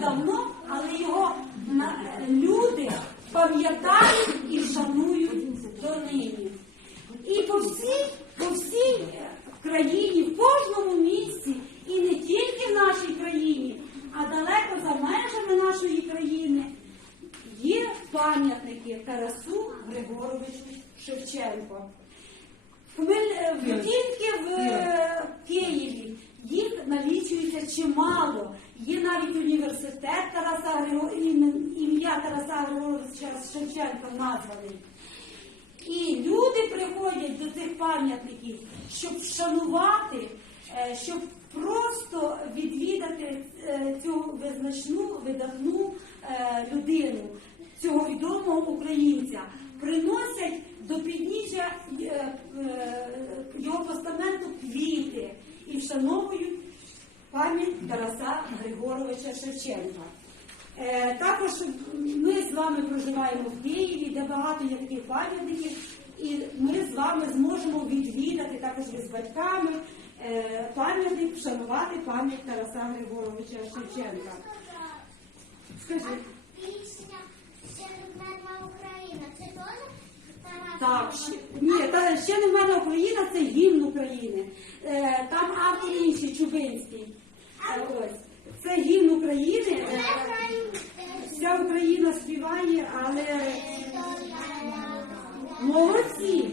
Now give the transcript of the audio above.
давно, але його люди пам'ятають і шанують донині. І по всій, по всій е, країні, в кожному місці, і не тільки в нашій країні, а далеко за межами нашої країни є пам'ятники Тарасу Григоровичу Шевченко. Хмель... е, в- Тільки в е, Києві їх налічується чимало. Є навіть університет Тараса Григо... ім'я Тараса Григоровича Шевченка названий. І люди приходять до цих пам'ятників, щоб вшанувати, е, щоб просто відвідати е, цю визначну, видатну е, людину, цього відомого українця. Приносять до підніжжя його постаменту квіти і вшановують пам'ять Тараса Григоровича Шевченка. Е, Також ми з вами проживаємо в Києві, де багато є таких пам'ятників, і ми з вами зможемо відвідати також ви з батьками е, пам'ятник, вшанувати пам'ять Тараса Григоровича Шевченка. Скажи, Пісня «Ще Україна». Це теж так, ні, та, ще не в мене Україна, це гімн України. Е, Там автор інший Чубинський. Е, Ось. Це гімн України. Вся Україна співає, але молодці,